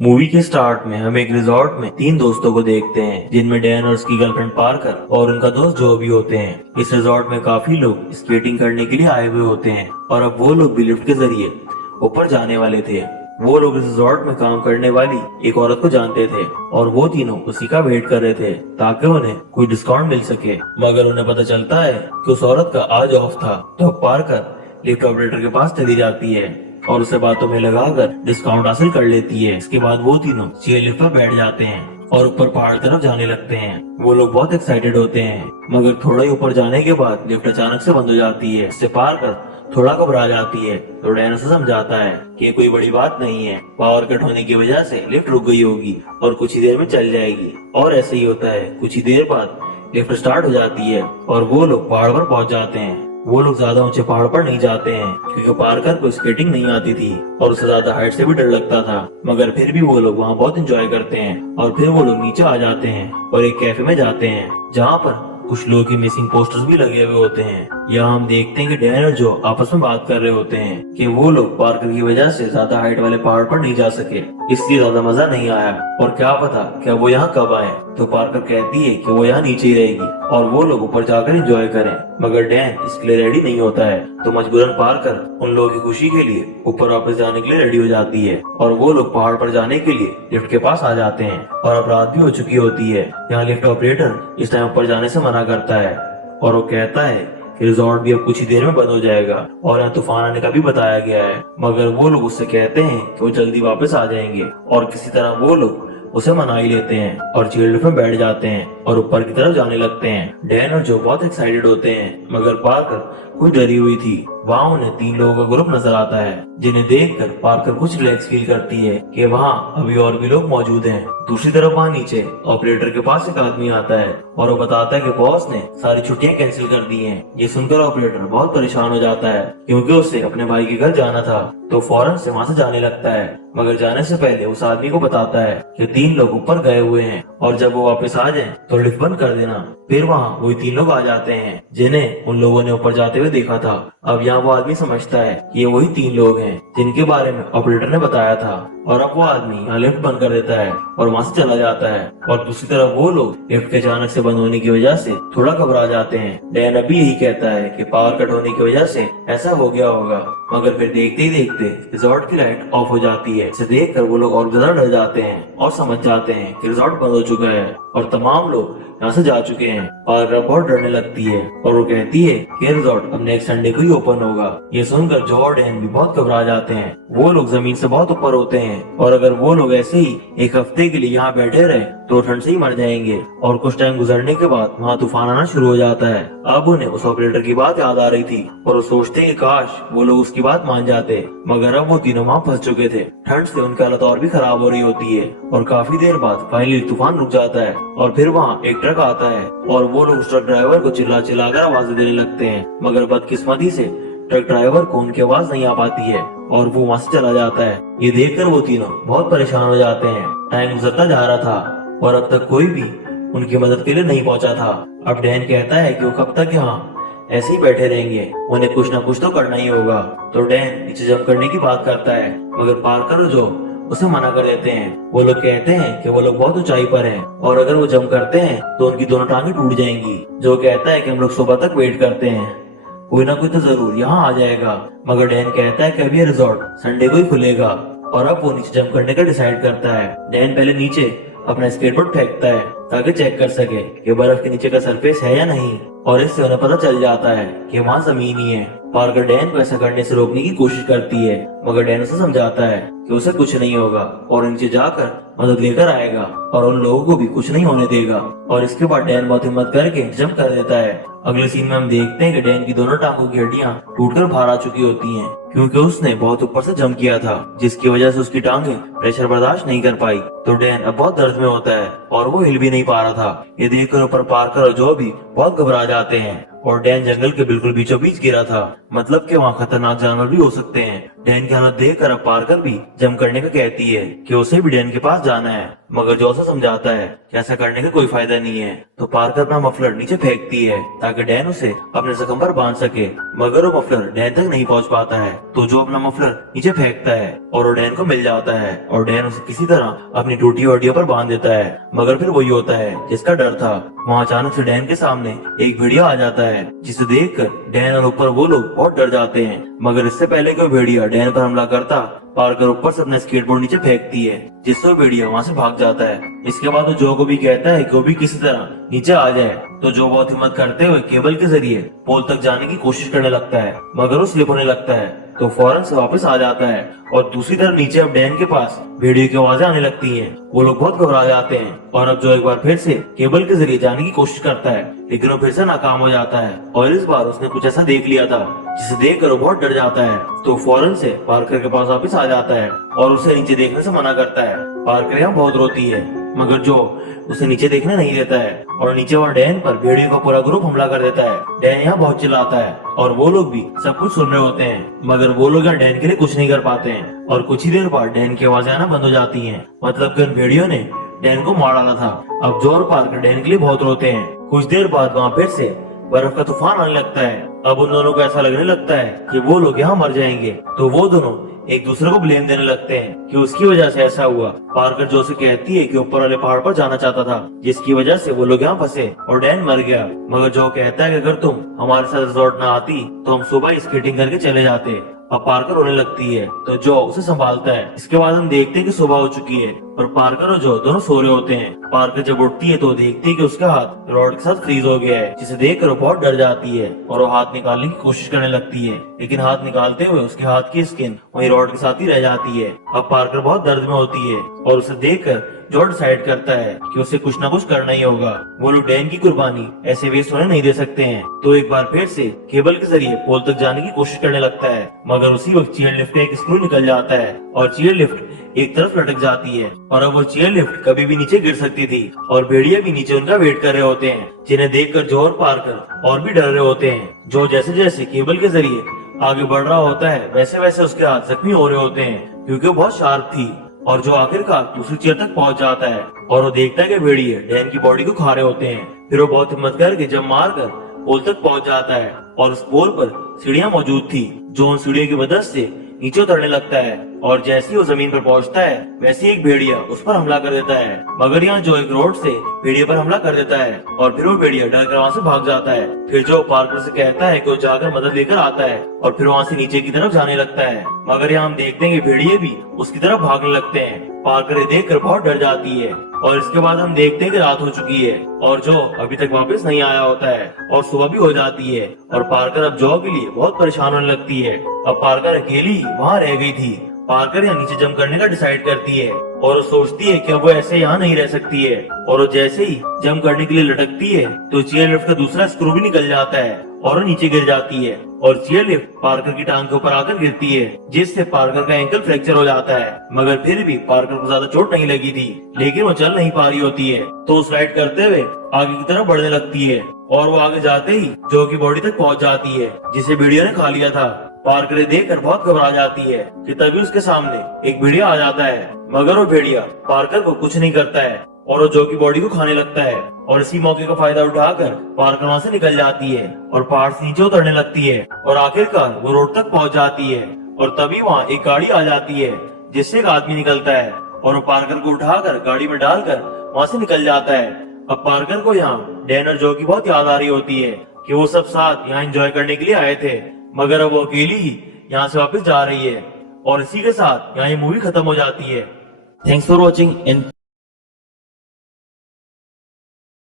Movie के start में हम एक रिजॉर्ट में तीन दोस्तों को देखते हैं, जिनमें डैन और उसकी गर्लफ्रेंड पार्कर और उनका दोस्त जो भी होते हैं। इस रिजॉर्ट में काफी लोग स्केटिंग करने के लिए आए हुए होते हैं और अब वो लोग भी लिफ्ट के जरिए ऊपर जाने वाले थे। वो लोग इस रिजॉर्ट में काम करने वाली एक औरत को जानते थे और वो तीनों उसी का वेट कर रहे थे ताकि उन्हें कोई डिस्काउंट मिल सके। मगर उन्हें पता चलता है कि उस औरत का आज ऑफ था, तो पार्कर लिफ्ट ऑपरेटर के पास चली जाती है और उसे बातों में लगाकर डिस्काउंट हासिल कर लेती है। इसके बाद वो तीनों चेयर लिफ्ट पर बैठ जाते हैं और ऊपर पहाड़ तरफ जाने लगते हैं। वो लोग बहुत एक्साइटेड होते हैं, मगर थोड़ा ही ऊपर जाने के बाद लिफ्ट अचानक से बंद हो जाती है। इससे पार्कर थोड़ा घबरा जाती है, तो डैन उसे समझाता है कि कोई बड़ी बात नहीं है, पावर कट होने की वजह से लिफ्ट रुक गई होगी और कुछ ही देर में चल जाएगी। और ऐसे ही होता है। कुछ ही देर बाद लिफ्ट स्टार्ट हो जाती है और वो लोग पहाड़ पर पहुंच जाते हैं। वो लोग ज्यादा ऊंचे पहाड़ पर नहीं जाते हैं क्योंकि पार्कर को स्केटिंग नहीं आती थी और उसे ज्यादा हाइट से भी डर लगता था। मगर फिर भी वो लोग वहाँ बहुत एंजॉय करते हैं और फिर वो लोग नीचे आ जाते हैं और एक कैफे में जाते हैं जहाँ पर कुछ लोगों की मिसिंग पोस्टर्स भी लगे हुए होते हैं। यहाँ हम देखते हैं कि डैन और जो आपस में बात कर रहे होते हैं कि वो लोग पार्कर की वजह से ज्यादा हाइट वाले पहाड़ पर नहीं जा सके, इसलिए ज्यादा मजा नहीं आया और क्या पता क्या वो यहाँ कब आए। तो पार्कर कहती है कि वो यहाँ नीचे ही रहेगी और वो लोग ऊपर जाकर एंजॉय करें। मगर डैन इसके लिए रेडी नहीं होता है, तो मजबूरन पार्कर उन लोगों की खुशी के लिए ऊपर वापस जाने के लिए रेडी हो जाती है और वो लोग पहाड़ पर जाने के लिए लिफ्ट के पास आ जाते हैं। और अब रात भी हो चुकी होती है। यहाँ लिफ्ट ऑपरेटर इस टाइम ऊपर जाने से मना करता है और वो कहता है कि रिजॉर्ट भी अब कुछ ही देर में बंद हो जाएगा और यहाँ तूफान आने का भी बताया गया है। मगर वो लोग उससे कहते हैं कि वो जल्दी वापस आ जाएंगे और किसी तरह वो लोग उसे मना ही लेते हैं और चेयर लिफ्ट में बैठ जाते हैं और ऊपर की तरफ जाने लगते हैं। डैन और जो बहुत एक्साइटेड होते हैं, मगर पार्कर कुछ डरी हुई थी। वहाँ उन्हें तीन लोगों का ग्रुप नजर आता है, जिन्हें देखकर पार्कर कुछ रिलैक्स फील करती है कि वहाँ अभी और भी लोग मौजूद हैं। दूसरी तरफ वहाँ नीचे ऑपरेटर के पास एक आदमी आता है और वो बताता है कि बॉस ने सारी छुट्टियां कैंसिल कर दी हैं। ये सुनकर ऑपरेटर बहुत परेशान हो जाता है क्योंकि उसे अपने भाई के घर जाना था, तो फौरन से वहाँ से जाने लगता है। मगर जाने से पहले उस आदमी को बताता है कि तीन लोग ऊपर गए हुए हैं और जब वो वापस आ जाएं तो लिफ्ट बंद कर देना। फिर वहाँ वही तीन लोग आ जाते हैं जिन्हें उन लोगों ने ऊपर जाते हुए देखा था। अब यहाँ वो आदमी समझता है कि ये वही तीन लोग हैं जिनके बारे में ऑपरेटर ने बताया था और अब वो आदमी यहाँ लिफ्ट बंद कर देता है और वहाँ से चला जाता है। और दूसरी तरफ वो लोग लिफ्ट के अचानक से बंद होने की वजह से थोड़ा घबरा जाते हैं। डैन अभी यही कहता है कि पावर कट होने की वजह से ऐसा हो गया होगा, मगर फिर देखते ही देखते रिजॉर्ट की लाइट ऑफ हो जाती है। इसे देखकर वो लोग और ज्यादा डर जाते हैं और समझ जाते हैं कि रिजॉर्ट बंद हो चुका है और तमाम लोग यहाँ से जा चुके हैं। और बहुत डरने लगती है और वो कहती है कि रिजॉर्ट अब नेक्स्ट संडे को ही ओपन होगा। ये सुनकर जो और डैन भी बहुत घबरा जाते हैं। वो लोग जमीन से बहुत ऊपर होते हैं और अगर वो लोग ऐसे ही एक हफ्ते के लिए यहाँ बैठे रहे तो ठंड से ही मर जाएंगे। और कुछ टाइम गुजरने के बाद वहाँ तूफान आना शुरू हो जाता है। अब उन्हें उस ऑपरेटर की बात याद आ रही थी और वो सोचते कि काश वो लोग उसकी बात मान जाते, मगर अब वो तीनों वहाँ फंस चुके थे। ठंड से उनकी हालत और भी खराब हो रही होती है और काफी देर बाद फाइनली तूफान रुक जाता है और फिर वहाँ एक ट्रक आता है और वो लोग उस ट्रक ड्राइवर को चिल्ला चिल्ला कर आवाजें देने लगते हैं। मगर बदकिस्मती से ट्रक ड्राइवर को उनकी आवाज नहीं आ पाती है और वो वहाँ से चला जाता है। ये देखकर वो तीनों बहुत परेशान हो जाते हैं। टाइम गुजरता जा रहा था और अब तक कोई भी उनकी मदद के लिए नहीं पहुंचा था। अब डैन कहता है कि वो कब तक यहाँ ऐसे ही बैठे रहेंगे, उन्हें कुछ ना कुछ तो करना ही होगा। तो डैन नीचे जंप करने की बात करता है, मगर पार्कर जो उसे मना कर देते हैं। वो लोग कहते हैं कि वो लोग बहुत ऊंचाई पर हैं और अगर वो जंप करते हैं तो उनकी दोनों टांगे टूट जाएंगी। जो कहता है कि हम लोग सुबह तक वेट करते हैं, कोई ना कोई तो जरूर यहाँ आ जाएगा। मगर डैन कहता है कि अभी रिजॉर्ट संडे को ही खुलेगा और अब वो नीचे जंप करने का डिसाइड करता है। डैन पहले नीचे अपना स्केटबोर्ड फेंकता है ताकि चेक कर सके कि बर्फ के नीचे का सरफेस है या नहीं, और इससे उन्हें पता चल जाता है कि वहाँ जमीन ही है। पार्कर डैन को ऐसा करने से रोकने की कोशिश करती है, मगर डैन उसे समझाता है कि उसे कुछ नहीं होगा और नीचे जाकर मदद लेकर आएगा और उन लोगों को भी कुछ नहीं होने देगा। और इसके बाद डैन बहुत हिम्मत करके जंप कर देता है। अगले सीन में हम देखते हैं कि डैन की दोनों टांगों की हड्डियां टूटकर बाहर आ चुकी होती हैं क्योंकि उसने बहुत ऊपर से जंप किया था, जिसकी वजह से उसकी टांगें प्रेशर बर्दाश्त नहीं कर पाई। तो डैन अब बहुत दर्द में होता है और वो हिल भी नहीं पा रहा था। ये देखकर ऊपर पार्कर और जो भी बहुत घबरा जाते हैं और डैन जंगल के बिल्कुल बीचों बीच गिरा था, मतलब कि वहाँ खतरनाक जानवर भी हो सकते हैं। डैन की हालत देखकर अब पार्कर भी जंप करने का कहती है कि उसे भी डैन के पास जाना है, मगर जो उसे समझाता है कि ऐसा करने का कोई फायदा नहीं है। तो पार्कर अपना मफलर नीचे फेंकती है ताकि डैन उसे अपने जख्म पर बांध सके, मगर वो मफलर डैन तक नहीं पहुंच पाता है। तो जो अपना मफलर नीचे फेंकता है और वो डैन को मिल जाता है और डैन उसे किसी तरह अपनी टूटी हड्डियों पर बांध देता है, मगर फिर वही होता है जिसका डर था। वहाँ अचानक से डैन के सामने एक भेड़िया आ जाता है, जिसे देखकर डैन और ऊपर वो लोग बहुत डर जाते हैं। मगर इससे पहले कि भेड़िया डैन पर हमला करता, पार्कर ऊपर से अपना स्केटबोर्ड नीचे फेंकती है, जिससे वो भेड़िया वहाँ से भाग जाता है। इसके बाद वो जो को भी कहता है कि वो भी किसी तरह नीचे आ जाए। तो जो बहुत हिम्मत करते हुए केबल के जरिए पोल तक जाने की कोशिश करने लगता है, मगर वो स्लिप होने लगता है, तो फौरन से वापस आ जाता है। और दूसरी तरफ नीचे अब डैन के पास भेड़ियों की आवाजें आने लगती हैं। वो लोग बहुत घबरा जाते हैं और अब जो एक बार फिर से केबल के जरिए जाने की कोशिश करता है, लेकिन वो फिर से नाकाम हो जाता है। और इस बार उसने कुछ ऐसा देख लिया था जिसे देखकर वो बहुत डर जाता है। तो फौरन से पार्कर के पास वापस आ जाता है और उसे नीचे देखने से मना करता है। पार्कर यहाँ बहुत रोती है, मगर जो उसे नीचे देखने नहीं देता है और नीचे वह डैन पर भेड़ियों का पूरा ग्रुप हमला कर देता है। डैन यहाँ बहुत चिल्लाता है और वो लोग भी सब कुछ सुन रहे होते हैं, मगर वो लोग यहाँ डैन के लिए कुछ नहीं कर पाते हैं। और कुछ ही देर बाद डैन की आवाजें आना बंद हो जाती हैं, मतलब कि उन भेड़ियों ने डैन को मार डाला था। अब जो और पार्कर डैन के लिए बहुत रोते हैं। कुछ देर बाद वहाँ फिर से बर्फ का तूफान आने लगता है। अब उन दोनों को ऐसा लगने लगता है कि वो लोग यहाँ मर जाएंगे, तो वो दोनों एक दूसरे को ब्लेम देने लगते हैं कि उसकी वजह से ऐसा हुआ। पार्कर जो से कहती है कि ऊपर वाले पहाड़ पर जाना चाहता था, जिसकी वजह से वो लोग यहाँ फंसे और डैन मर गया। मगर जो कहता है कि अगर तुम हमारे साथ रिजॉर्ट न आती तो हम सुबह स्केटिंग करके चले जाते। अब पार्कर रोने लगती है, तो जो उसे संभालता है। इसके बाद हम देखते हैं कि सुबह हो चुकी है और पार्कर और जो दोनों सो रहे होते हैं। पार्कर जब उठती है तो देखती है कि उसका हाथ रॉड के साथ फ्रीज हो गया है, जिसे देखकर वो बहुत डर जाती है और वो हाथ निकालने की कोशिश करने लगती है, लेकिन हाथ निकालते हुए उसके हाथ की स्किन वही रॉड के साथ ही रह जाती है। अब पार्कर बहुत दर्द में होती है और उसे देखकर जो डिसाइड करता है कि उसे कुछ ना कुछ करना ही होगा। वो लोग डैन की कुर्बानी ऐसे वेस्ट होने नहीं दे सकते हैं। तो एक बार फिर से केबल के जरिए पोल तक जाने की कोशिश करने लगता है, मगर उसी वक्त चेयर लिफ्ट का एक स्क्रू निकल जाता है और चेयर लिफ्ट एक तरफ लटक जाती है। और अब वो चेयर लिफ्ट कभी भी नीचे गिर सकती थी और भेड़िया भी नीचे उनका वेट कर रहे होते हैं, जिन्हें देखकर जो और पार्कर और भी डर रहे होते हैं। जो जैसे जैसे केबल के जरिए आगे बढ़ रहा होता है, वैसे वैसे उसके हाथ जख्मी हो रहे होते हैं, क्योंकि वो बहुत शार्प थी। और जो आखिरकार दूसरी चेयर तक पहुंच जाता है और वो देखता है कि भेड़िए डैन की बॉडी को खा रहे होते हैं। फिर वो बहुत हिम्मत करके जब मार कर पोल तक पहुंच जाता है और उस पोल पर सीढ़ियां मौजूद थी। जो उन सीढ़ियों की मदद से नीचे उतरने लगता है और जैसे ही वो जमीन पर पहुंचता है, वैसे एक भेड़िया उस पर हमला कर देता है। मगर यहाँ जो एक रोड से भेड़िया पर हमला कर देता है और फिर वो भेड़िया डर कर वहाँ से भाग जाता है। फिर जो पार्कर से कहता है कि वो जाकर मदद लेकर आता है और फिर वहाँ से नीचे की तरफ जाने लगता है। मगर यहाँ हम देखते हैं कि भेड़िए भी उसकी तरफ भागने लगते हैं। पार्कर ये देखकर बहुत डर जाती है और इसके बाद हम देखते हैं कि रात हो चुकी है और जो अभी तक वापस नहीं आया होता है और सुबह भी हो जाती है। और पार्कर अब जॉ के लिए बहुत परेशान होने लगती है। अब पार्कर अकेली वहाँ रह गई थी। पार्कर यहाँ नीचे जंप करने का डिसाइड करती है और वो सोचती है कि अब वो ऐसे यहाँ नहीं रह सकती है। और वो जैसे ही जंप करने के लिए लटकती है तो चेयर लिफ्ट का दूसरा स्क्रू भी निकल जाता है और वो नीचे गिर जाती है और चेयर लिफ्ट पार्कर की टांग के ऊपर आकर गिरती है, जिससे पार्कर का एंकल फ्रैक्चर हो जाता है। मगर फिर भी पार्कर को ज्यादा चोट नहीं लगी थी, लेकिन वो चल नहीं पा रही होती है। तो स्लाइड करते हुए आगे की तरफ बढ़ने लगती है और वो आगे जाते ही जो की बॉडी तक पहुंच जाती है, जिसे भेड़िया ने खा लिया था। पार्कर देखकर बहुत घबरा जाती है कि तभी उसके सामने एक भेड़िया आ जाता है, मगर वो भेड़िया पार्कर को कुछ नहीं करता है और वो जो की बॉडी को खाने लगता है। और इसी मौके का फायदा उठाकर पार्कर वहाँ से निकल जाती है और पहाड़ से नीचे उतरने लगती है और आखिरकार वो रोड तक पहुँच जाती है। और तभी वहाँ एक गाड़ी आ जाती है, जिससे एक आदमी निकलता है और वो पार्कर को उठाकर गाड़ी में डालकर वहाँ से निकल जाता है। अब पार्कर को यहाँ डैन और जो की बहुत याद आ रही होती है कि वो सब साथ यहाँ एंजॉय करने के लिए आए थे, मगर अब वो अकेली ही यहाँ से वापस जा रही है। और इसी के साथ यहाँ ये मूवी खत्म हो जाती है। Thanks for watching and